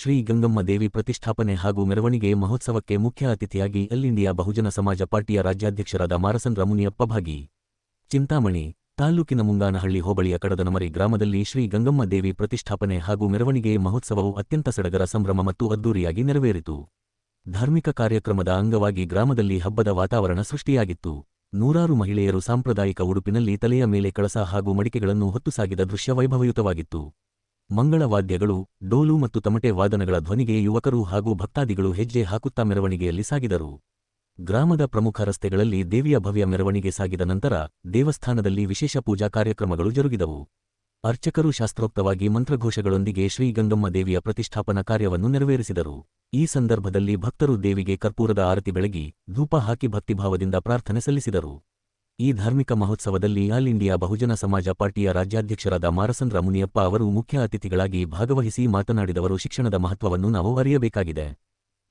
ಶ್ರೀ ಗಂಗಮ್ಮ ದೇವಿ ಪ್ರತಿಷ್ಠಾಪನೆ ಹಾಗೂ ಮೆರವಣಿಗೆ ಮಹೋತ್ಸವಕ್ಕೆ ಮುಖ್ಯ ಅತಿಥಿಯಾಗಿ ಆಲ್ ಇಂಡಿಯಾ ಬಹುಜನ ಸಮಾಜ ಪಾರ್ಟಿಯ ರಾಜ್ಯಾಧ್ಯಕ್ಷರಾದ ಮಾರಸನ್ ಮುನಿಯಪ್ಪ ಭಾಗಿ. ಚಿಂತಾಮಣಿ ತಾಲ್ಲೂಕಿನ ಮುಂಗಾನಹಳ್ಳಿ ಹೋಬಳಿಯ ಕಡದನಮರಿ ಗ್ರಾಮದಲ್ಲಿ ಶ್ರೀ ಗಂಗಮ್ಮ ದೇವಿ ಪ್ರತಿಷ್ಠಾಪನೆ ಹಾಗೂ ಮೆರವಣಿಗೆ ಮಹೋತ್ಸವವು ಅತ್ಯಂತ ಸಡಗರ ಸಂಭ್ರಮ ಮತ್ತು ಅದ್ದೂರಿಯಾಗಿ ನೆರವೇರಿತು. ಧಾರ್ಮಿಕ ಕಾರ್ಯಕ್ರಮದ ಅಂಗವಾಗಿ ಗ್ರಾಮದಲ್ಲಿ ಹಬ್ಬದ ವಾತಾವರಣ ಸೃಷ್ಟಿಯಾಗಿತ್ತು. ನೂರಾರು ಮಹಿಳೆಯರು ಸಾಂಪ್ರದಾಯಿಕ ಉಡುಪಿನಲ್ಲಿ ತಲೆಯ ಮೇಲೆ ಕಳಸ ಹಾಗೂ ಮಡಿಕೆಗಳನ್ನು ಹೊತ್ತು ಸಾಗಿದ ದೃಶ್ಯ ವೈಭವಯುತವಾಗಿತ್ತು. ಮಂಗಳವಾದ್ಯಗಳು, ಡೋಲು ಮತ್ತು ತಮಟೆ ವಾದನಗಳ ಧ್ವನಿಗೆ ಯುವಕರು ಹಾಗೂ ಭಕ್ತಾದಿಗಳು ಹೆಜ್ಜೆ ಹಾಕುತ್ತಾ ಮೆರವಣಿಗೆಯಲ್ಲಿ ಸಾಗಿದರು. ಗ್ರಾಮದ ಪ್ರಮುಖ ರಸ್ತೆಗಳಲ್ಲಿ ದೇವಿಯ ಭವ್ಯ ಮೆರವಣಿಗೆ ಸಾಗಿದ ನಂತರ ದೇವಸ್ಥಾನದಲ್ಲಿ ವಿಶೇಷ ಪೂಜಾ ಕಾರ್ಯಕ್ರಮಗಳು ಜರುಗಿದವು. ಅರ್ಚಕರು ಶಾಸ್ತ್ರೋಕ್ತವಾಗಿ ಮಂತ್ರಘೋಷಗಳೊಂದಿಗೆ ಶ್ರೀ ಗಂಗಮ್ಮ ದೇವಿಯ ಪ್ರತಿಷ್ಠಾಪನಾ ಕಾರ್ಯವನ್ನು ನೆರವೇರಿಸಿದರು. ಈ ಸಂದರ್ಭದಲ್ಲಿ ಭಕ್ತರು ದೇವಿಗೆ ಕರ್ಪೂರದ ಆರತಿ ಬೆಳಗಿ ಧೂಪ ಹಾಕಿ ಭಕ್ತಿಭಾವದಿಂದ ಪ್ರಾರ್ಥನೆ ಸಲ್ಲಿಸಿದರು. ಈ ಧಾರ್ಮಿಕ ಮಹೋತ್ಸವದಲ್ಲಿ ಆಲ್ ಇಂಡಿಯಾ ಬಹುಜನ ಸಮಾಜ ಪಾರ್ಟಿಯ ರಾಜ್ಯಾಧ್ಯಕ್ಷರಾದ ಮಾರಸನ್ ಮುನಿಯಪ್ಪ ಅವರು ಮುಖ್ಯ ಅತಿಥಿಗಳಾಗಿ ಭಾಗವಹಿಸಿ ಮಾತನಾಡಿದವರು, ಶಿಕ್ಷಣದ ಮಹತ್ವವನ್ನು ನಾವು ಅರಿಯಬೇಕಾಗಿದೆ.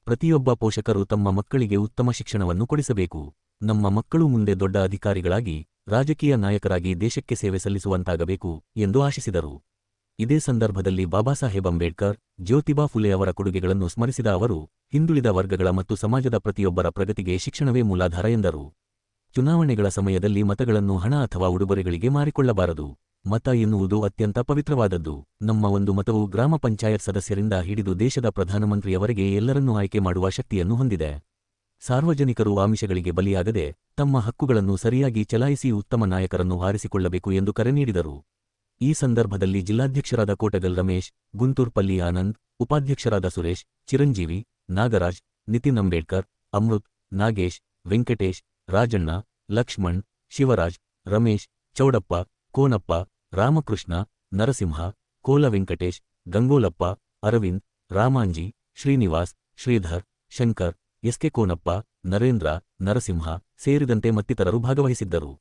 ಪ್ರತಿಯೊಬ್ಬ ಪೋಷಕರು ತಮ್ಮ ಮಕ್ಕಳಿಗೆ ಉತ್ತಮ ಶಿಕ್ಷಣವನ್ನು ಕೊಡಿಸಬೇಕು. ನಮ್ಮ ಮಕ್ಕಳು ಮುಂದೆ ದೊಡ್ಡ ಅಧಿಕಾರಿಗಳಾಗಿ, ರಾಜಕೀಯ ನಾಯಕರಾಗಿ ದೇಶಕ್ಕೆ ಸೇವೆ ಸಲ್ಲಿಸುವಂತಾಗಬೇಕು ಎಂದು ಆಶಿಸಿದರು. ಇದೇ ಸಂದರ್ಭದಲ್ಲಿ ಬಾಬಾಸಾಹೇಬ್ ಅಂಬೇಡ್ಕರ್, ಜ್ಯೋತಿಬಾ ಫುಲೆ ಅವರ ಕೊಡುಗೆಗಳನ್ನು ಸ್ಮರಿಸಿದ ಅವರು, ಹಿಂದುಳಿದ ವರ್ಗಗಳ ಮತ್ತು ಸಮಾಜದ ಪ್ರತಿಯೊಬ್ಬರ ಪ್ರಗತಿಗೆ ಶಿಕ್ಷಣವೇ ಮೂಲಾಧಾರ ಎಂದರು. ಚುನಾವಣೆಗಳ ಸಮಯದಲ್ಲಿ ಮತಗಳನ್ನು ಹಣ ಅಥವಾ ಉಡುಗೊರೆಗಳಿಗೆ ಮಾರಿಕೊಳ್ಳಬಾರದು. ಮತ ಎನ್ನುವುದು ಅತ್ಯಂತ ಪವಿತ್ರವಾದದ್ದು. ನಮ್ಮ ಒಂದು ಮತವು ಗ್ರಾಮ ಪಂಚಾಯತ್ ಸದಸ್ಯರಿಂದ ಹಿಡಿದು ದೇಶದ ಪ್ರಧಾನಮಂತ್ರಿಯವರೆಗೆ ಎಲ್ಲರನ್ನೂ ಆಯ್ಕೆ ಮಾಡುವ ಶಕ್ತಿಯನ್ನು ಹೊಂದಿದೆ. ಸಾರ್ವಜನಿಕರು ಆಮಿಷಗಳಿಗೆ ಬಲಿಯಾಗದೆ ತಮ್ಮ ಹಕ್ಕುಗಳನ್ನು ಸರಿಯಾಗಿ ಚಲಾಯಿಸಿ ಉತ್ತಮ ನಾಯಕರನ್ನು ಆರಿಸಿಕೊಳ್ಳಬೇಕು ಎಂದು ಕರೆ ನೀಡಿದರು. ಈ ಸಂದರ್ಭದಲ್ಲಿ ಜಿಲ್ಲಾಧ್ಯಕ್ಷರಾದ ಕೋಟಗಲ್ ರಮೇಶ್, ಗುಂತೂರ್ ಪಲ್ಲಿ ಆನಂದ್, ಉಪಾಧ್ಯಕ್ಷರಾದ ಸುರೇಶ್, ಚಿರಂಜೀವಿ, ನಾಗರಾಜ್, ನಿತಿನ್ ಅಂಬೇಡ್ಕರ್, ಅಮೃತ್, ನಾಗೇಶ್, ವೆಂಕಟೇಶ್, ರಾಜಣ್ಣ, ಲಕ್ಷ್ಮಣ್, ಶಿವರಾಜ್, ರಮೇಶ್, ಚೌಡಪ್ಪ, ಕೋನಪ್ಪ, ರಾಮಕೃಷ್ಣ, ನರಸಿಂಹ, ಕೋಲ ವೆಂಕಟೇಶ್, ಗಂಗೋಲಪ್ಪ, ಅರವಿಂದ್, ರಾಮಾಂಜಿ, ಶ್ರೀನಿವಾಸ್, ಶ್ರೀಧರ್, ಶಂಕರ್, ಎಸ್ಕೆ ಕೋನಪ್ಪ, ನರೇಂದ್ರ, ನರಸಿಂಹ ಸೇರಿದಂತೆ ಮತ್ತಿತರರು ಭಾಗವಹಿಸಿದ್ದರು.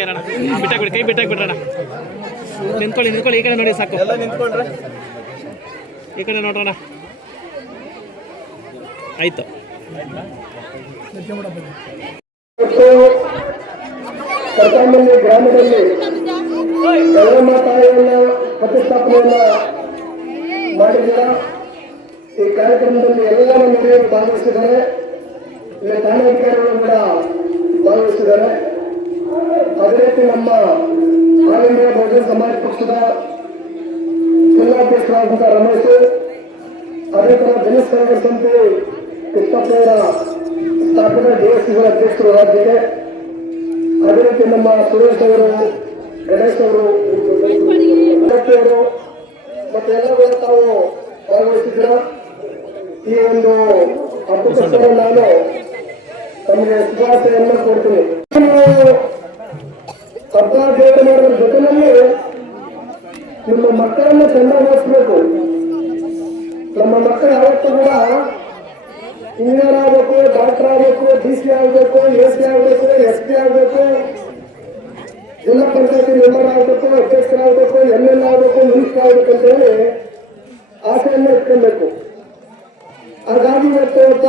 ಓಕೆ ಅಣ್ಣ, ಬಿಟ್ಟಾಕ್ಬಿಡಿ, ಕೈ ಬಿಟ್ಟಾಕ್ಬಿಡ್ರಣ್ಣ. ನಿಂತ್ಕೊಳ್ಳಿ ನಿಂತ್ಕೊಳ್ಳಿ, ಈ ಕಡೆ ನೋಡಿ ಸಾಕು. ಎಲ್ಲ ನಿಂತ್ಕೊಂಡ್ರೆ ಈ ಕಡೆ ನೋಡ್ರಣ್ಣ. ಆಯ್ತು. ಕರ್ಕಾಂಬಲ್ಲಿ ಗ್ರಾಮದಲ್ಲಿ ಗೌರಮ್ಮ ತಾಯಿಯನ್ನ ಪ್ರತಿಷ್ಠಾಪನೆಯನ್ನ ಮಾಡಿದ್ದೀರ. ಈ ಕಾರ್ಯಕ್ರಮದಲ್ಲಿ ಎಲ್ಲ ಹಿರಿಯರು ಭಾಗವಹಿಸಿದ್ದಾರೆ. ಇಲ್ಲಿ ಠಾಣಾಧಿಕಾರಿಗಳು ಕೂಡ ಭಾಗವಹಿಸಿದ್ದಾರೆ. ಅದೇ ರೀತಿ ನಮ್ಮ ಆಲ್ ಇಂಡಿಯಾ ಬಹುಜನ ಸಮಾಜ ಪಕ್ಷದ ಜಿಲ್ಲಾಧ್ಯಕ್ಷರಾದಂತಹ ರಮೇಶ್, ಅದೇ ತರ ಜನಸಂಘ ಸಮಿತಿ ಕೃಷ್ಣಪ್ಪವರ ಸ್ಥಾಪನಾ ಡಿಎಸ್ಸಿಗಳ ಅಧ್ಯಕ್ಷರು ರಾಜ್ಯಕ್ಕೆ, ಅದೇ ರೀತಿ ನಮ್ಮ ಸುರೇಶ್ ಅವರು, ಗಣೇಶ್ ಅವರು ಮತ್ತೆ ಎಲ್ಲರೂ ತಾವು ಭಾಗವಹಿಸಿದ್ದೀರ. ಈ ಒಂದು ಹಬ್ಬಕ್ಕೆ ನಾನು ತಮಗೆ ಶುಭಾಶಯವನ್ನು ಕೊಡ್ತೀನಿ. ಹಬ್ಬ ದೇವರ ಮಾಡೋದ್ರ ಜೊತೆಯಲ್ಲಿ ನಿಮ್ಮ ಮಕ್ಕಳನ್ನು ಚೆನ್ನಾಗಿ ಓದಿಸ್ಬೇಕು. ನಮ್ಮ ಮಕ್ಕಳು ಯಾವತ್ತೂ ಕೂಡ ಇಂಜಿನಿಯರ್ ಆಗಬೇಕು, ಡಾಕ್ಟರ್ ಆಗಬೇಕು, DC ಆಗಬೇಕು, AC ಆಗಬೇಕು, SP ಆಗಬೇಕು, ಜಿಲ್ಲಾ ಪಂಚಾಯತಿ ಮೆಂಬರ್ ಆಗಬೇಕು, ಅಧ್ಯಕ್ಷರಾಗಬೇಕು, ML ಆಗಬೇಕು, ಮಿನಿಸ್ಟರ್ ಆಗಬೇಕು ಅಂತ ಹೇಳಿ ಆಸೆಯನ್ನು ಇಟ್ಕೊಳ್ಬೇಕು. ಹಾಗಾಗಿ ಇವತ್ತು ಒಬ್ಬ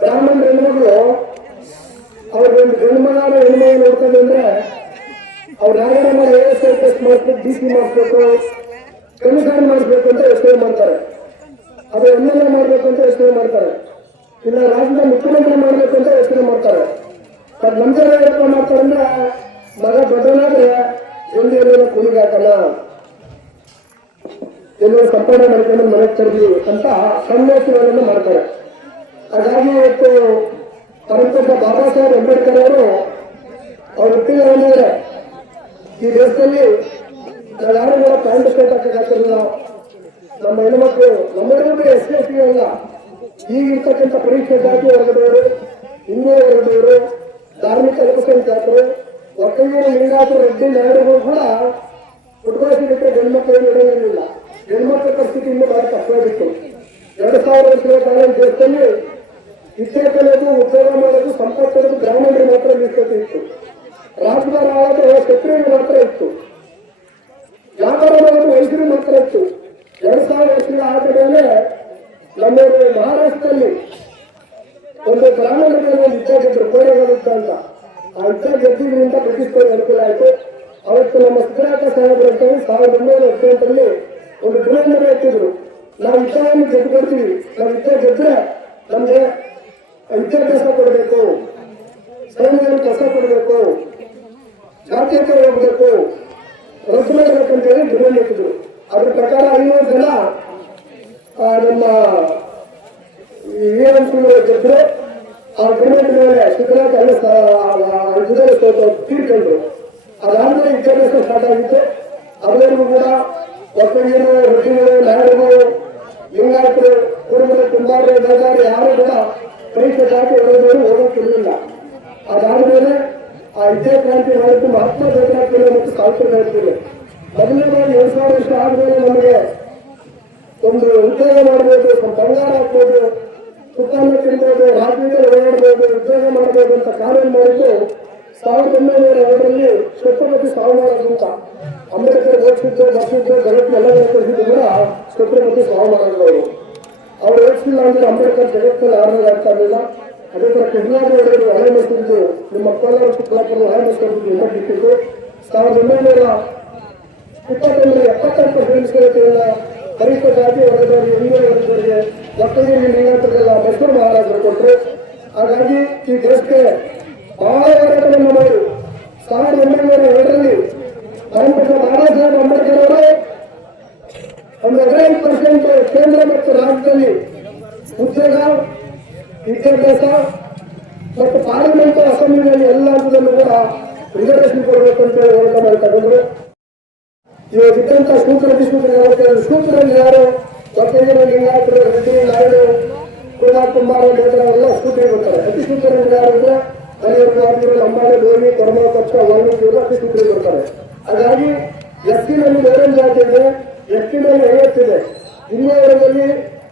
ಬ್ರಾಹ್ಮಣ ಹೆಣ್ಮಗಳು ಅವ್ರಿಗೆ ಒಂದು ಗಂಡು ಮಗನ ಹೆಣ್ಮಗ ನೋಡ್ತಾರೆ ಅಂದ್ರೆ ಅವ್ರು ಯಾರು ಮಾಡಿ AS ಮಾಡಿಸ್ಬೇಕು, DC ಮಾಡಿಸ್ಬೇಕು, ಕಮಿಷನ್ ಮಾಡಿಸ್ಬೇಕು ಅಂತ ಯೋಚನೆ ಮಾಡ್ತಾರೆ. ಅದು MLA ಮಾಡ್ಬೇಕು ಅಂತ ಯೋಚನೆ ಮಾಡ್ತಾರೆ. ಇಲ್ಲ ರಾಜ್ಯದ ಮುಖ್ಯಮಂತ್ರಿ ಮಾಡ್ಬೇಕು ಅಂತ ಯೋಚನೆ ಮಾಡ್ತಾರೆ. ಬಟ್ ನಮ್ ಜನ ಯೋಚನೆ ಮಾಡ್ತಾರೆ ಅಂದ್ರೆ ಮಗ ದೊಡ್ಡನಾದ್ರೆ ಎಲ್ಲಿ ಎಲ್ಲೋ ಕೂಲಿಗೆ ಹಾಕಲ್ಲ, ಎಲ್ಲೋ ಸಂಪಾದನೆ ಮಾಡ್ಕೊಂಡು ಮನೆ ತರಲಿ ಅಂತ ಸನ್ಯಾಸಿಗಳನ್ನು ಮಾಡ್ತಾರೆ. ಹಾಗಾಗಿ ಇವತ್ತು ಪರಂಪೂಜ್ಯ ಬಾಬಾ ಸಾಹೇಬ್ ಅಂಬೇಡ್ಕರ್ ಅವರು ಅವ್ರ ಹುಟ್ಟಿದ್ರೆ ಈ ದೇಶದಲ್ಲಿ ನಾವು ಯಾರು ಕೂಡ ಪ್ಯಾಂಟ್ ಶರ್ಟ್ ಹಾಕಕ್ಕಾಗ್ತಿರಲಿಲ್ಲ. ನಮ್ಮ ಹೆಣ್ಮಕ್ಳು ನಮ್ಮ ಹೆಣ್ಮಕ್ಳು SC ಅಲ್ಲ, ಈಗಿರ್ತಕ್ಕಂಥ ಪರೀಕ್ಷೆ ಜಾತಿ ವರ್ಗದವರು, ಹಿಂದೂ ವರ್ಗದವರು, ಧಾರ್ಮಿಕ ಅಲ್ಪಸಂಖ್ಯಾತರು, ಒಕ್ಕಲಿಗರು, ಲಿಂಗಾಯತರು, ರೆಡ್ಡಿ, ನಾಯರುಗಳು ಕೂಡ ಹುಟ್ಟುಕೊಳಿಸಲಿಕ್ಕೆ ಗಂಡ್ಮಕ್ಳನ್ನು ಇಡಲಿಲ್ಲ. ಹೆಣ್ಮಕ್ಳ ಪರಿಸ್ಥಿತಿ ಇನ್ನೂ ಬಹಳ ಕಷ್ಟವಾಗಿತ್ತು. 2000 ವರ್ಷಗಳ ಕಾಲ ದೇಶದಲ್ಲಿ ವಿದ್ಯೆ ಕಲಿಯೋದು, ಉದ್ಯೋಗ ಮಾಡೋದು, ಸಂಪತ್ತು ಗ್ರಾಮೀಣರಿಗೆ ಮಾತ್ರ ಮೀಸಲು ಇತ್ತು. ರಾಜ್ಯದ ಆಳೋದು ಕ್ಷತ್ರಿಯರಿಗೆ ಮಾತ್ರ ಇತ್ತು. ವ್ಯಾಪಾರ ಮಾಡೋದು ವೈದ್ಯರಿಗೆ ಮಾತ್ರ ಇತ್ತು. 2000 ವರ್ಷಗಳ ಆಟದಲ್ಲಿ ನಮ್ಮವರು ಮಹಾರಾಷ್ಟ್ರದಲ್ಲಿ ಒಂದು ಗ್ರಾಮೀಣರಿಗೆ ಒಂದು ಯುದ್ಧ ಗೆದ್ದರು, ಕೋರೆಗುದ್ದ ಅಂತ. ಆ ಯುದ್ಧ ಗೆದ್ದಿದ್ರಿಂದ ಬ್ರಿಟಿಷರಿಗೆ ಅನುಕೂಲ ಆಯಿತು. ಅವತ್ತು ನಮ್ಮ ಸಿದ್ದರಾಮ ಸಾಹೇಬರು ಅಂತ 1918ರಲ್ಲಿ ಒಂದು ಡಿಮಾಂಡ್ ಎತ್ತಿದ್ರು, ನಾವು ಯುದ್ಧವನ್ನು ಗೆದ್ದು ಕೊಡ್ತೀವಿ, ನಾವು ಯುದ್ಧ ಗೆದ್ರೆ ನಮ್ಗೆ ವಿದ್ಯಾಭ್ಯಾಸ ಕೊಡಬೇಕು, ಸೈನ್ಯದಲ್ಲಿ ಕೆಲಸ ಕೊಡಬೇಕು, ಜಾತ್ಯತೆ ಹೋಗ್ಬೇಕು, ರದ್ದು ಮಾಡಬೇಕಂತ ಹೇಳಿ ಡಿಮಾಂಡ್ ಎತ್ತಿದ್ರು. ಅದ್ರ ಪ್ರಕಾರ 500 ಜನ ನಮ್ಮ EMCಗಳು ಗೆದ್ರು. ಆ ಡಿಮಾಂಡ್ ಮೇಲೆ ಸಿದ್ದರಾಮ ತೀರ್ಕೊಂಡ್ರು. ಅದಾದ್ಮೇಲೆ ವಿದ್ಯಾಭ್ಯಾಸ ಸ್ಟಾರ್ಟ್ ಆಗಿತ್ತು. ಅವರಿಗೂ ಕೂಡ ಒಕ್ಕಲಿಗರು, ರೆಡ್ಡಿಗಳು, ನಾಯರುಗಳು, ಲಿಂಗಾಯತರು, ಕುರುಬರು, ಕುಂಬಾರರು, ನೇದಾರಿ ಯಾರು ಕೂಡ ಪರೀಕ್ಷೆ ಜಾತಿ ಹೊರದವರು ಹೋಗೋಕ್ಕಿರಲಿಲ್ಲ. ಅದಾದ್ಮೇಲೆ ಆ ವಿದ್ಯಾ ಕ್ರಾಂತಿ ಮಾಡಿದ್ದು ಮಹಾತ್ಮ ಜ್ಯೋತಿರಾವ್ ಮತ್ತು ಸಾವಿತ್ರಿಬಾಯಿ. ಮೊದಲನೇದಾಗಿ 2000 ವರ್ಷ ಆದ್ಮೇಲೆ ನಮಗೆ ಒಂದು ಉದ್ಯೋಗ ಮಾಡಬಹುದು, ಬಂಗಾರ ಹಾಕ್ಬೋದು, ಸುತ್ತನ್ನು ತಿನ್ಬೋದು, ರಾಜ್ಯದಲ್ಲಿ ಓಡಾಡಬಹುದು, ಉದ್ಯೋಗ ಮಾಡಬಹುದು ಅಂತ ಕಾನೂನು ಮಾಡಿದ್ದು 1902ರಲ್ಲಿ ಛತ್ರಪತಿ ಸಾಹುಮಹಾರಾಜ್ ಅಂತ. ಅಂಬೇಡ್ಕರ್ ಓದಿಸಿದ್ದು, ಬರ್ಸಿದ್ದು, ಜಗತ್ತಿನೆಲ್ಲ ಕಳಿಸಿದ್ದು ಕೂಡ ಛತ್ರಪತಿ ಸಾಹುಮಹಾರಾಜ್ ಅವರು. ಅವ್ರು ಓದಿಸಿಲ್ಲ ಅಂದ್ರೆ ಅಂಬೇಡ್ಕರ್ ಜಗತ್ತಿನಲ್ಲಿ ಆರಂಭ ಆಗ್ತಾ ಇರಲಿಲ್ಲ. ಅದೇ ತರ ಕೃಷ್ಣಾಜಿ ಹಳೆ ಮೈಸೂರಿದ್ದು, ನಿಮ್ಮ ಕೋಲಾರ ಚಿಕ್ಕಬಳ್ಳಾಪುರ ಹಳೆ ಮೈಸೂರಿದ್ದು ಹೆಮ್ಮಟ್ಟಿತ್ತು. 1970 ಪರಿಷ್ಠ ಜಾತಿ ವರ್ಗದವರಿಗೆ, ಹಿಂದೂ ವರ್ಗದವರಿಗೆ, ಒಕ್ಕಲಿಗರಿಗೆ, ಲಿಂಗಾಯತರಿಗೆಲ್ಲ ಮೈಸೂರು ಮಹಾರಾಜರು ಕೊಟ್ಟರು. ಹಾಗಾಗಿ ಈ ದೇಶಕ್ಕೆ ಬಹಳ ಹೋರಾಟವನ್ನು ಮಾಡಿ 1902ರಲ್ಲಿ ಪರಂಪೂಜ್ಯ ಬಾಬಾ ಸಾಹೇಬ್ ಅಂಬೇಡ್ಕರ್ ಅವರು ಒಂದು 15% ಕೇಂದ್ರ ಮತ್ತು ರಾಜ್ಯದಲ್ಲಿ ಉದ್ಯೋಗ, ವಿದ್ಯಾಭ್ಯಾಸ ಮತ್ತು ಪಾರ್ಲಿಮೆಂಟ್ ಅಸೆಂಬ್ಲಿನಲ್ಲಿ ಎಲ್ಲ ಹಂತದಲ್ಲೂ ಕೂಡ ರಿಸರ್ವೇಷನ್ ಕೊಡಬೇಕು ಅಂತ ಹೇಳಿ ಹೋರಾಟ ಮಾಡಿ ತಗೊಂಡ್ರು. ಇವಾಗ ಇದ್ದಂತ ಶೂದ್ರಲ್ಲಿ ಯಾರು ಒಕ್ಕಲಿಗರು, ಲಿಂಗಾಯತರು, ರೆಡ್ಡಿ, ನಾಯ್ಡು, ಕುಂಬಾರ, ನೇತರ ಎಲ್ಲ ಶೂದ್ರಿಗೆ ಬರ್ತಾರೆ. ಅತಿ ಶೂದ್ರಲ್ಲಿ ಯಾರು ಅಂದ್ರೆ ಮನೆಯವರು, ವಾದಿಗಳು, ಲಂಬಾಣಿ, ಗೋಲಿ, ಕೊರಮ, ಕಚ್ಚ, ವರ್ಣಿಗಳು ಅತಿ ಶೂದ್ರಿಗೆ ಬರ್ತಾರೆ. ಹಾಗಾಗಿ ಎಸ್ಟಿನಲ್ಲಿ 2 ಜಾತಿ ಇದೆ, ಎಸ್ಟಿನಲ್ಲಿ 50 ಇದೆ, ಇನ್ನೂರಲ್ಲಿ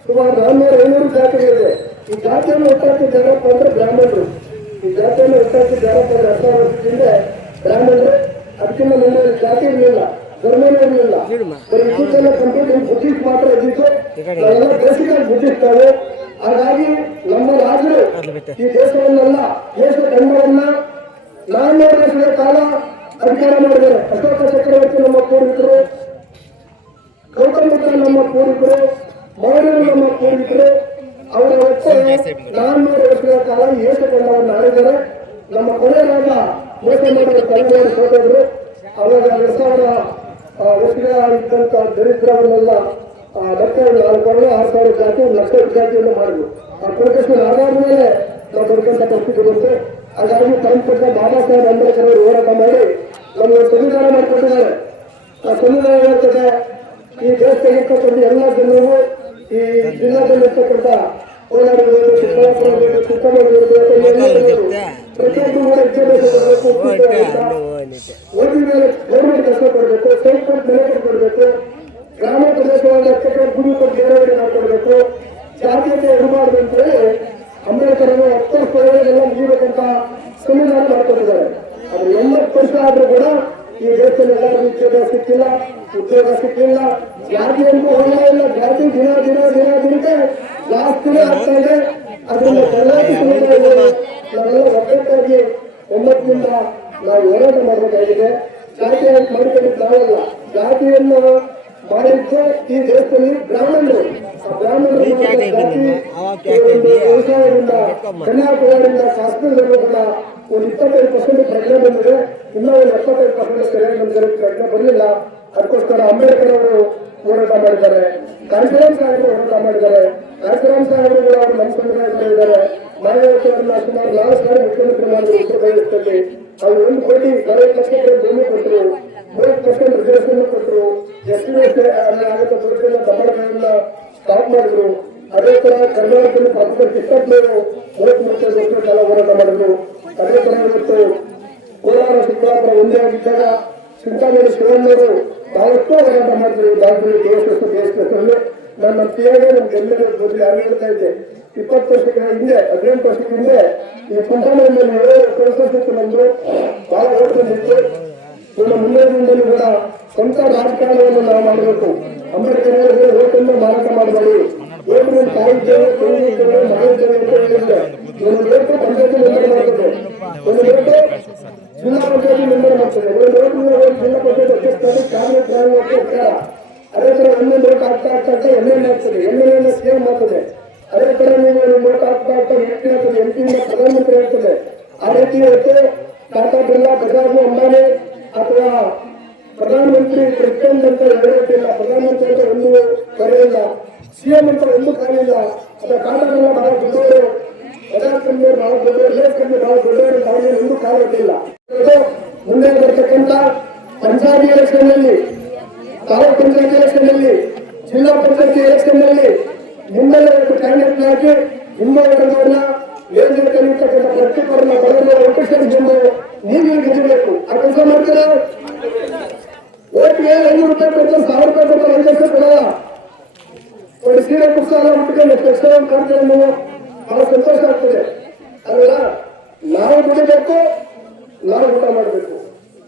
ಸುಮಾರು 400-500 ಜಾತಿಗಳಿದೆ. ಈ ಜಾತಿಯನ್ನು ಒಟ್ಟಾಗ್ತಿದ್ದ ಯಾರಪ್ಪ ಅಂದ್ರೆ ಬ್ರಾಹ್ಮಣರು. ಈ ಜಾತಿಯನ್ನು ಒಟ್ಟಾಗ್ತಿದ್ದ ಯಾರಪ್ಪ ಅಂದ್ರೆ 10 ವರ್ಷದ ಹಿಂದೆ ಬ್ರಾಹ್ಮಣರು, ಅದಕ್ಕಿಂತ ಮುಂದೆ ಜಾತಿ ಇರಲಿಲ್ಲ, ಧರ್ಮ ಇರಲಿಲ್ಲ. ಇತ್ತೀಚೆಲ್ಲ ಕಂಪ್ಯೂಟರ್ ಬುದ್ಧಿಸ್ಟ್ ಮಾತ್ರ ಇದ್ದಿತ್ತು. ನಾವೆಲ್ಲ ಬೇಸಿಕಲ್ ಬುದ್ಧಿಸ್ಟ್ ನಾವು. ಹಾಗಾಗಿ ನಮ್ಮ ರಾಜರು ಈ ದೇಶವನ್ನೆಲ್ಲ, ದೇಶ ಧರ್ಮವನ್ನ 400 ವರ್ಷಗಳ ಕಾಲ ಅಧಿಕಾರ ಮಾಡಿದ್ದಾರೆ. ಅಶೋಕ ಚಕ್ರವರ್ತಿ ನಮ್ಮ ಪೂರ್ವಿಕರು, ಗೌತಮ ಬುದ್ಧ ನಮ್ಮ ಪೂರ್ವಿಕರು, ಮೌರ್ಯರು ನಮ್ಮ ಪೂರ್ವಿಕರು. ಅವರ ಹೊತ್ತು 400 ವರ್ಷಗಳ ಕಾಲ ಈ ದೇಶವನ್ನು ಆಳಿದ್ದಾರೆ. ನಮ್ಮ ಕೊನೆ ರಾಜ ಮೋಸ ಮಾಡಿದ ತಲೆಮಾರು ಸೋತರು. ಅವಾಗ 2000 ವರ್ಷಗಳ ಇದ್ದಂತ ದರಿದ್ರವನ್ನೆಲ್ಲ ಮತ್ತೆ 4,000-6,000 ಜಾತಿ, 1 ಲಕ್ಷ ಜಾತಿಯನ್ನು ಮಾಡಿದ್ರು. ಆ ಪ್ರೊಫೆಷನ್ ಆಧಾರದ ಮೇಲೆ ನಾವು ಬದುಕಂತ ಪರಿಸ್ಥಿತಿ ಬಂತು. ಹಾಗಾಗಿ ಪರಂಪರೆ ಬಾಬಾ ಸಾಹೇಬ್ ಅಂಬೇಡ್ಕರ್ ಅವರು ಹೋರಾಟ ಮಾಡಿ ನಮಗೆ ಸಂವಿಧಾನ ಮಾಡಿಕೊಟ್ಟಿದ್ದಾರೆ. ಆ ಸಂವಿಧಾನ ಹೇಳ್ತದೆ, ಈ ದೇಶದಲ್ಲಿರ್ತಕ್ಕಂಥ ಎಲ್ಲ ಜನರಿಗೂ, ಈ ಜಿಲ್ಲಾದಲ್ಲಿರ್ತಕ್ಕಂಥ ಕೋಲಾರ ಇರ್ಬೋದು, ಚಿಕ್ಕಬಳ್ಳಾಪುರ ಇರ್ಬೋದು, ಚಿಕ್ಕಮಗಳೂರು ಇರ್ಬೋದು, ಪ್ರತಿಯೊಬ್ಬರು ಕೂಡ ವಿದ್ಯಾಭ್ಯಾಸ ಕೊಡಬೇಕು, ಓದಿ ಮೇಲೆ ಗೌರ್ಮೆಂಟ್ ಕೆಲಸ ಕೊಡಬೇಕು, ಸ್ಟೇಟ್ ಬೆಲೆ ಕೊಡಬೇಕು, ಗ್ರಾಮ ಪ್ರದೇಶಗಳಲ್ಲಿ ಗುರಿ ಕೊಟ್ಟು ಬೇರೆಯವರಿಗೆ ಮಾಡಿಕೊಡ್ಬೇಕು, ಜಾತೀಯತೆ ಇರಬಾರ್ದು ಅಂತ ಹೇಳಿ ಅಂಬೇಡ್ಕರ್ ಅವರು 10 ವರ್ಷಗಳೆಲ್ಲ ಮುಗಿಬೇಕಂತ ಸಂವಿಧಾನ ಮಾಡಿಕೊಟ್ಟಿದ್ದಾರೆ. ಅದು 80 ವರ್ಷ ಆದ್ರೂ ಕೂಡ ಈ ದೇಶದಲ್ಲಿ ಎಲ್ಲರಿಗೂ ವಿದ್ಯಾಭ್ಯಾಸ ಸಿಕ್ಕಿಲ್ಲ, ಉದ್ಯೋಗ ಸಿಕ್ಕಿಲ್ಲ, ಜಾತಿ ಅಂತೂ ಹೋಗಲೇ ಇಲ್ಲ. ಜಾತಿ ದಿನಕ್ಕೆ ಜಾಸ್ತಿನೇ ಆಗ್ತಾ ಇದೆ. ಅದರಿಂದ ಕರ್ನಾಟಕ ಸಮುದಾಯಗಳು ನಾವೆಲ್ಲ ಒಗ್ಗಟ್ಟಾಗಿ 9ರಿಂದ ನಾವು ಹೋರಾಟ ಮಾಡಬೇಕಾಗಿದೆ. ಜಾತಿ ಮಾಡಿಕೊಂಡಿದ್ದು ನಾವಲ್ಲ, ಜಾತಿಯನ್ನು ಮಾಡಿದ್ದು ಈ ದೇಶದಲ್ಲಿ ಬ್ರಾಹ್ಮಣರು. ಆ ಬ್ರಾಹ್ಮಣರು ವ್ಯವಸಾಯದಿಂದ, ಕನ್ಯಾಕುಮಾರಿಯಿಂದ ಕಾಶ್ಮೀರದಲ್ಲೂ ಕೂಡ ಒಂದು 25% ಪ್ರಜ್ಞೆ ಬಂದಿದೆ. ಇನ್ನೂ ಒಂದು 75% ಸರಿಯಾಗಿ ನಮ್ಗೆ ಪ್ರಜ್ಞೆ ಬರಲಿಲ್ಲ. ಅದಕ್ಕೋಸ್ಕರ ಅಂಬೇಡ್ಕರ್ ಅವರು ಹೋರಾಟ ಮಾಡಿದ್ದಾರೆ, ಕಾಂತಿರಾಮ್ ಸಾಹೇಬರು ಹೋರಾಟ ಮಾಡಿದ್ದಾರೆ. ಕಾಂತಿರಾಮ್ ಸಾಹೇಬರು ಕೂಡ ಅವರು ನಮ್ಮ ಸಂಘಟನೆ ಮಾನವತೆಯನ್ನ ಸುಮಾರು 4 ಸಾರಿ ಮುಖ್ಯಮಂತ್ರಿ ಮಾಡಿದ್ರು ಉತ್ತರ ಪ್ರದೇಶದಲ್ಲಿ. ಅವರು 1 ಕೋಟಿ 40 ಲಕ್ಷ ಭೂಮಿ ಕೊಟ್ಟರು, 30% ರಿಸರ್ವೇಶನ್ ಕೊಟ್ಟರು, ಎಸ್ಟಿಮೇಟ್ ಆಗತ್ತ ದುಡ್ಡನ್ನ ದಮನಗಳನ್ನ ಸ್ಟಾಪ್ ಮಾಡಿದ್ರು. ಅದೇ ತರ ಕರ್ನಾಟಕದಲ್ಲಿ ಪ್ರೊಫೆಸರ್ ಕಿಟ್ಟಪ್ಪನವರು 33 ವರ್ಷಗಳ ಕಾಲ ಹೋರಾಟ ಮಾಡಿದ್ರು. ಅದೇ ತರ ಇವತ್ತು ಕೋಲಾರ ಚಿಕ್ಕಬಳ್ಳಾಪುರ ಒಂದೇ ಆಗಿದ್ದಾಗ ಚಿಂತಾಮಣಿ ಶಿವಣ್ಣವರು ಬಹಳಷ್ಟು ಹೋರಾಟ ಮಾಡಿದ್ರು. ಡಾಕ್ಟರ್ ದೇಶದಲ್ಲಿ ನನ್ನ ಪಿಯಾಗೆ ನಮ್ಗೆಲ್ಲರೂ ಗೊತ್ತಿಲ್ಲ. ಯಾರು ಹೇಳ್ತಾ ಇದ್ದೆ, 20 ವರ್ಷಗಳ ಹಿಂದೆ, 18 ವರ್ಷದ ಹಿಂದೆ ಈ ಚಿಂತಾಮಣಿಯಲ್ಲಿ 7 ವರ್ಷ ನಮ್ದು ಬಹಳ ಓಟ್ ಬಂದಿತ್ತು. ನಮ್ಮ ಮುಂದಿನ ದಿನದಲ್ಲಿ ಕೂಡ ಸ್ವಂತ ರಾಜಕಾರಣವನ್ನು ನಾವು ಮಾಡಬೇಕು. ಅಂಬೇಡ್ಕರ್ ಅವರಿಗೆ ಓಟನ್ನು ಮಾರಾಟ ಮಾಡಬೇಡಿ, ಓಟನ್ನು ತಾಯಿದ್ದೇವೆ, ತಂದಿದ್ದೇವೆ, ಮಾಡಿದ್ದೇವೆ ಅಂತ ಹೇಳಿದ್ರೆ ಒಂದು ಓಟು ಪಂಚಾಯತಿ ಮೆಂಬರ್ ಮಾಡ್ತದೆ, ಒಂದು ಓಟು ಜಿಲ್ಲಾ ಪಂಚಾಯತಿ ಮೆಂಬರ್ ಮಾಡ್ತದೆ, ಒಂದು ಓಟು ಜಿಲ್ಲಾ ಪಂಚಾಯತ್ ಅಧ್ಯಕ್ಷರಾಗಿ ಕ್ಯಾಬಿನೆಟ್ ಅಧಿಕಾರ. ಅದೇ ತರ ಒಂದೊಂದು ಓಟ್ ಆಗ್ತಾ ಎಮ್ಎಲ್ಎ ಆಗ್ತದೆ, ಎಮ್ಎಲ್ಎ ಸಿಎಂ ಆಗ್ತದೆ. ಅದೇ ತರ ನೀವು ನಿಮ್ಮ ಓಟ್ ಆಗ್ತಾ ಎಂಪಿ ಆಗ್ತದೆ, ಎಂಪಿಯಿಂದ ಪ್ರಧಾನಮಂತ್ರಿ ಆಗ್ತದೆ. ಆ ರೀತಿ ಇವತ್ತು ಟಾಟಾ ಬಿರ್ಲಾ, ಬಜಾಜ್, ಅಂಬಾನಿ ಅಥವಾ ಪ್ರಧಾನಮಂತ್ರಿ ಪ್ರೆಸಿಡೆಂಟ್ ಅಂತ ಹೇಳೋದಿಲ್ಲ, ಪ್ರಧಾನಮಂತ್ರಿ ಅಂತ ಒಂದು ಕರೆಯಿಲ್ಲ, ಸಿಎಂ ಅಂತ ಒಂದು ಕಾಲಿಲ್ಲ. ಅಥವಾ ಟಾಟಾಗೆಲ್ಲ ಬಹಳ ದೊಡ್ಡವರು, ಬಜಾಜ್ ಕಂಪನಿ ಬಹಳ ದೊಡ್ಡವರು, ರಿಲಯನ್ಸ್ ಕಂಪನಿ ಬಹಳ ದೊಡ್ಡವರು, ಅವರಿಗೆ ಒಂದು ಕಾಲಿಲ್ಲ. ಮುಂದೆ ಬರ್ತಕ್ಕಂಥ ಪಂಚಾಯತಿ ಎಲೆಕ್ಷನ್ ನಲ್ಲಿ, ತಾಲೂಕ್ ಪಂಚಾಯತಿ ಎಲೆಕ್ಷನ್ ನಲ್ಲಿ, ಜಿಲ್ಲಾ ಪಂಚಾಯತಿ ಎಲೆಕ್ಷನ್ ನಲ್ಲಿ ನಿಮ್ಮೆಲ್ಲ ಒಂದು ಕ್ಯಾಂಡಿಡೇಟ್ ಹಾಕಿ ನಿಮ್ಮವರನ್ನ ಮೇಲ್ಜಾತಿಯಲ್ಲಿರ್ತಕ್ಕಂಥ ಪ್ರತಿಯೊಬ್ಬರನ್ನ ಬರೋದು ಒಟ್ಟಿಸಲು ನೀವು ಗೆಲ್ಲಬೇಕು. ಆ ಕೆಲಸ ಮಾಡ್ತೀರಾ? ಓಟಿಗೆ 500 ರೂಪಾಯಿ ಕೊಡ್ತಾರೆ, 1000 ರೂಪಾಯಿ ಕೊಡ್ತಾರೆ, 5 ಲಕ್ಷ ಕೊಡಲ್ಲ. ಒಂದು ಸೀರೆ ಪುಸ್ತಕ ಎಲ್ಲ ಮುಟ್ಕೊಂಡು ಕೆಲಸ ಕಾಣ್ತಾರೆ, ನೀವು ಬಹಳ ಸಂತೋಷ ಆಗ್ತದೆ ಅಲ್ಲ. ನಾವು ದುಡಿಬೇಕು, ನಾವು ಊಟ ಮಾಡಬೇಕು,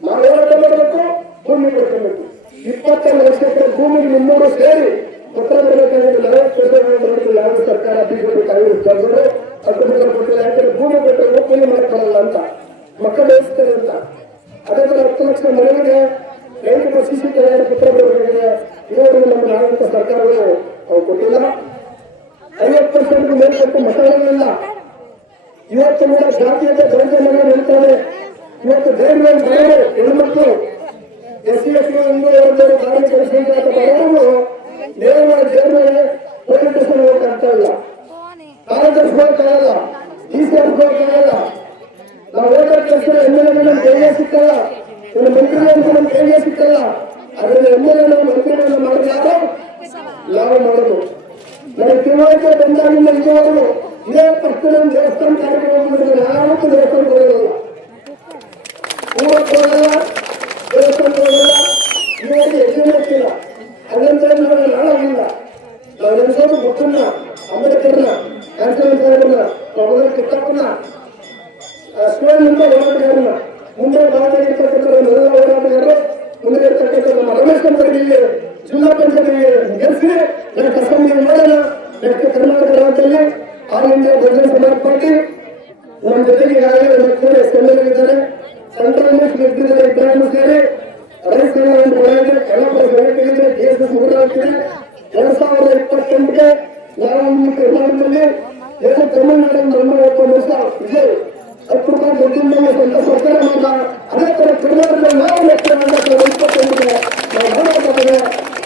ನಾವು ಹೋರಾಟ ಮಾಡಬೇಕು, ಭೂಮಿ ಕೊಡ್ಕೋಬೇಕು. 22 ವರ್ಷಕ್ಕೆ ಭೂಮಿಗೆ ನಿಮ್ಮೂರು ಸೇರಿ ಪತ್ರ ಬರಬೇಕಾದ್ರೆ 40% ಯಾವ ಸರ್ಕಾರ ಬಿಜೆಪಿ ಕಾಂಗ್ರೆಸ್ ತಂದರು 10% ಕೊಟ್ಟಿಲ್ಲ. ಯಾಕಂದ್ರೆ ಭೂಮಿ ಕೊಟ್ಟರೆ ಒಪ್ಪಂದ ಮಾಡಕ್ಕಾಗಲ್ಲ ಅಂತ, ಮಕ್ಕಳು ಬೇಯಿಸ್ತಾರೆ ಅಂತ. ಅದೇ ತರ 10 ಲಕ್ಷ ಮನೆಗೆ ರೈತರ ಸಿಸಿ ಕಲ್ಯಾಣ ಪತ್ರ ಬರಬೇಕಾಗಿದೆ. ಇದುವರೆಗೂ ನಮ್ಮ ನಾಗರಿಕ ಸರ್ಕಾರಗಳು ಕೊಟ್ಟಿಲ್ಲ. 50% ಮೇಲ್ಪಟ್ಟು ಮತಗಳಿಲ್ಲ. ಇವತ್ತು ಕೂಡ ಜಾತೀಯತೆ ದೌರ್ಜನ್ಯ ನಿಲ್ತಾರೆ. ಇವತ್ತು ಧೈರ್ಯ ಬರೋರು ಹೆಣ್ಮಕ್ಳು, SC ST ಕಾರ್ಮಿಕರ ಸಂಖ್ಯಾತ ಬರೋರು ನೇರವಾಗಿ ಧೈರ್ಯ ಪೊಲೀಸ್ ಸ್ಟೇಷನ್ ಹೋಗಕ್ಕಾಗ್ತಾ ಇಲ್ಲ, ಕಾರ್ಯದರ್ಶಿ ಹೋಗಕ್ಕಾಗಲ್ಲ, DC ಹೋಗಕ್ಕಾಗಲ್ಲ. ನಾವು ಹೋದ ತಕ್ಷಣ MLA ನಮ್ಮ ಕೈಗೆ ಸಿಕ್ಕಲ್ಲ, ಒಂದು ಮಂತ್ರಿಗಳು ನಮ್ಮ ಕೈಗೆ ಸಿಕ್ಕಲ್ಲ. ಅದರಿಂದ MLA ಮಂತ್ರಿಗಳನ್ನು ಮಾಡಿದ ಯಾರು? ನಾವು ಮಾಡೋದು. ನನಗೆ ತಿಳುವಳಿಕೆ ಬಂದಾಗಿಂದ ಇದುವರೆಗೂ ಇದೇ ಪಕ್ಷದ ದೇವಸ್ಥಾನ ಕಾರ್ಯಕ್ರಮ ಹೋಗ್ಬಿಟ್ಟಿದ್ರೆ ಯಾವತ್ತೂ ದೇವಸ್ಥಾನಕ್ಕೆ ಹೋಗೋದಿಲ್ಲ, ಊರಕ್ಕೆ ಹೋಗಲ್ಲ, ದೇವಸ್ಥಾನಕ್ಕೆ ಹೋಗಲ್ಲ, ಇದುವರೆಗೆ ಎಲ್ಲಿ ಹೋಗ್ತಿಲ್ಲ. ಅದಂತ ನಾವು ನಾಳಾಗಿಲ್ಲ. ನಾವು ನೆನೆಸೋದು ಬುದ್ಧನ್ನ, ಅಂಬೇಡ್ಕರ್ನ, ಕಾಂತಿರಾಮ್ ಸಾಹೇಬರನ್ನ, ಪ್ರೊಫೆಸರ್ ಕಿಟ್ಟಪ್ಪನ, ಸ್ಟೂಡೆಂಟ್ ಹೋರಾಟಗಾರನ್ನ, ಮುಂದೆ ಭಾರತದಲ್ಲಿರ್ತಕ್ಕಂಥ ಜಿಲ್ಲಾ ಪಂಚಾಯತ್ ಗೆಲ್ಲಿಸಿ ನೆಕ್ಸ್ಟ್ ಅಸೆಂಬ್ಲಿ ಮಾಡೋಣ. ನೆಕ್ಸ್ಟ್ ಕರ್ನಾಟಕ ರಾಜ್ಯದಲ್ಲಿ ಆಲ್ ಇಂಡಿಯಾ ಬಹುಜನ ಸಮಾಜ ಪಾರ್ಟಿ ನಮ್ಮ ಜೊತೆಗೆ ಈಗಾಗಲೇ ಇದ್ದಾರೆ. ಸೆಂಟ್ರಲ್ ಮಿನಿಸ್ಟರ್ ಇಬ್ರಾಹಿಂ ಸೇರಿ ರೈತ ಒಂದು ಬರೆಯಿದೆ, ಕನ್ನಡ ಬೆಳಕಿದೆ, ದೇಶದ ಮೂರಾಗ್ತಿದೆ. 2028ಕ್ಕೆ ನಾವು ಕರ್ನಾಟಕದಲ್ಲಿ ಏನು ತಮಿಳುನಾಡಿನ 1 ವರ್ಷ ಇದೆ 10 ರೂಪಾಯಿ ದುಡ್ಡಿನ ಸ್ವಂತ ಸರ್ಕಾರ ಮಾಡ. ಅದೇ ತರ ಕರ್ನಾಟಕದಲ್ಲಿ ನಾವು ಲೆಕ್ಕ 2028ಕ್ಕೆ ನಾವು ಮಾಡಬೇಕಾದ್ರೆ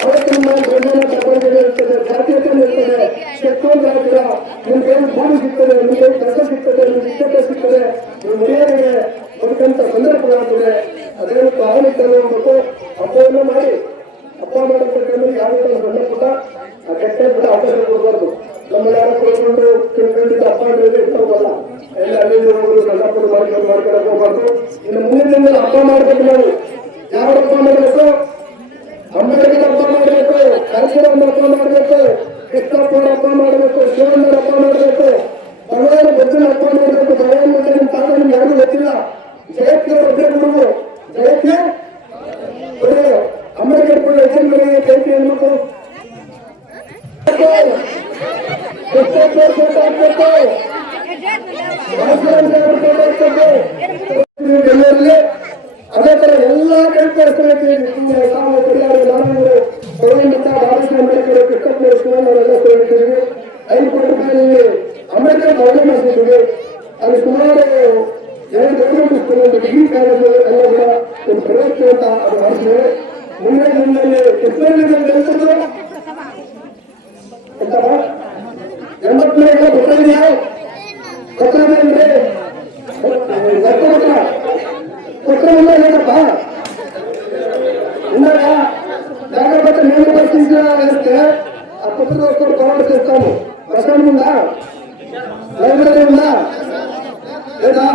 ಅವತ್ತು ನಮ್ಮ ಪ್ರಜಾನ ತಗೊಂಡಿದೆ ಇರ್ತದೆ, ಜಾತೀಯತೆ ಇರ್ತದೆ, ಶಕ್ತಿಯಿಂದ ಆಗ್ತೀರ, ನಿಮ್ ಕೈ ಭೂಮಿ ಸಿಗ್ತದೆ, ನಿಮ್ ಕೈ ಕೆಲಸ ಸಿಗ್ತದೆ, ನಿಮ್ ಶಿಕ್ಷಕ ಸಿಗ್ತದೆ, ನಿಮ್ ಮರ್ಯಾದೆಗೆ ಬದುಕಂತ ಸಂದರ್ಭಗಳಾಗ್ತದೆ. ಅದೇ ಆಡಳಿತ ಹೋಗ್ಬೇಕು. ಹಬ್ಬವನ್ನು ಮಾಡಿ ಹಬ್ಬ ಮಾಡಬೇಕಂದ್ರೆ ಯಾವುದೇ ಸಣ್ಣ ಪುಟ್ಟ ಕೆಟ್ಟ ಪುಟ್ಟ ಅವಕಾಶ ಕೊಡಬಾರ್ದು. ನಮ್ಮ ಯಾರ ಕೊಡ್ಕೊಂಡು ತಿಳ್ಕೊಂಡಿದ್ದ ಹಬ್ಬ ಅಂದ್ರೆ ಇರ್ತಾವಲ್ಲ, ಎಲ್ಲ ಅಲ್ಲಿ ಹೋಗೋದು ಸಣ್ಣ ಪುಟ್ಟ ಮಾಡ್ಕೊಳಕ್ ಹೋಗ್ಬಾರ್ದು. ಇನ್ನು ಮುಂದಿನ ದಿನದಲ್ಲಿ ಹಬ್ಬ ಮಾಡ್ಬೇಕು. ನಾವು ಯಾವ ಹಬ್ಬ ಮಾಡಬೇಕು? ಅಂಬೇಡ್ಕರ್ ಹಬ್ಬ ಮಾಡಬೇಕು, ಕಾಶಿರಾಮ್ ಹಬ್ಬ ಮಾಡಬೇಕು, ಕೃಷ್ಣಪ್ಪನ ಹಬ್ಬ ಮಾಡಬೇಕು, ಶಿವಣ್ಣನ ಹಬ್ಬ ಮಾಡಬೇಕು, ಭಗವಾನ್ ಬುದ್ಧನ ಹಬ್ಬ ಮಾಡಬೇಕು. ಭಗವಾನ್ ಬುದ್ಧ ನಿಮ್ಮ ತಾತ ನಿಮ್ಗೆ ಯಾರಿಗೂ ಗೊತ್ತಿಲ್ಲ. ಜಯಕ್ಕೆ ಒಬ್ಬರೇ ಗುರುವು, ಜಯಕ್ಕೆ ಅಂಬೇಡ್ಕರ್ ಕೂಡ ಹೆಸರುಗಳಿಗೆ ಕೈತಿ ಅನ್ಬೇಕು. ಎಲ್ಲರಲ್ಲಿ ಅದೇ ತರ ಎಲ್ಲಾ ಕೈಗೊಳಿಸಬೇಕು. ಅಂಬೇಡ್ಕರ್ ಕೃಷ್ಣಪ್ಪ ನಾವೆಲ್ಲ ಸೇರಿದ್ದೀವಿ. 5 ಕೋಟಿ ರೂಪಾಯಿ ಅಂಬೇಡ್ಕರ್ ಭವನ ಮಾಡಿದ್ದೀವಿ. ಅಲ್ಲಿ ಸುಮಾರು 2 ಗೌರ್ಮೆಂಟ್ ಡಿಗ್ರಿ ಕಾಲೇಜು ಎಲ್ಲ ಕೂಡ ಒಂದು ಪ್ರಯತ್ನ ಅಂತ ಅದು ಮಾಡಿದ್ದೇವೆ. ಮುಂದಿನ ದಿನದಲ್ಲಿ ಎಷ್ಟರಲ್ಲಿ ಬೆಳೆಸಿದ್ರು 80 ಗೊತ್ತಿದೆಯಾ? ಗೊತ್ತಿದೆ ಗೊತ್ತಿಲ್ಲ ಏನಪ್ಪ ఇందాక లేకపోతే నేను పరిస్థితి ఆ పుస్తకం ఒకటి కవర్ చేస్తాము. ప్రశాంతం ఉందా? లైబ్రరీ ఉందా లేదా?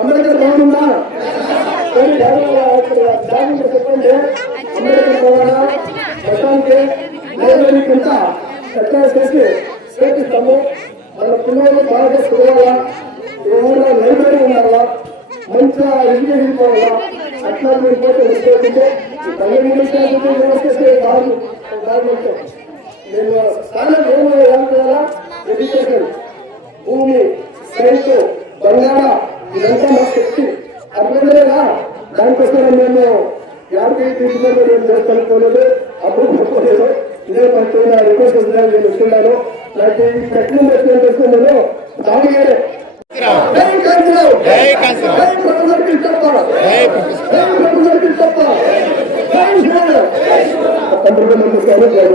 అంబేద్కర్ భవన్ ఉందా? చెప్పండి. అంబేద్కర్ భవన ప్రశాంతి లైబ్రరీకింత చర్చ చేసి చేపిస్తాము. మన పిల్లలు బాగా చదవాలా, ఏమైనా లైబ్రరీ ఉండాలా, మంచిగా ఎడ్యుకేషన్ పోవాలా. అట్లా మీరు పోతే ఉద్యోగించే వ్యవస్థ కాదు. నేను స్థానం ఏం చేయాలా? ఎడ్యుకేషన్, భూమి, సైన్స్, బంగాళ ఇదంతా మా శక్తి. అర్థమేనా? దానికోసం మేము యాభై తీసుకుని నేను చేస్తానుకోలేదు, అప్పుడు పడుకోలేదు. ఇదే పడుతున్న రిక్వెస్ట్ వస్తున్నాను. నేను వస్తున్నాను. నాకు ఈ ప్రశ్న చేస్తున్నాను. దానిగే ప్రొఫెసర్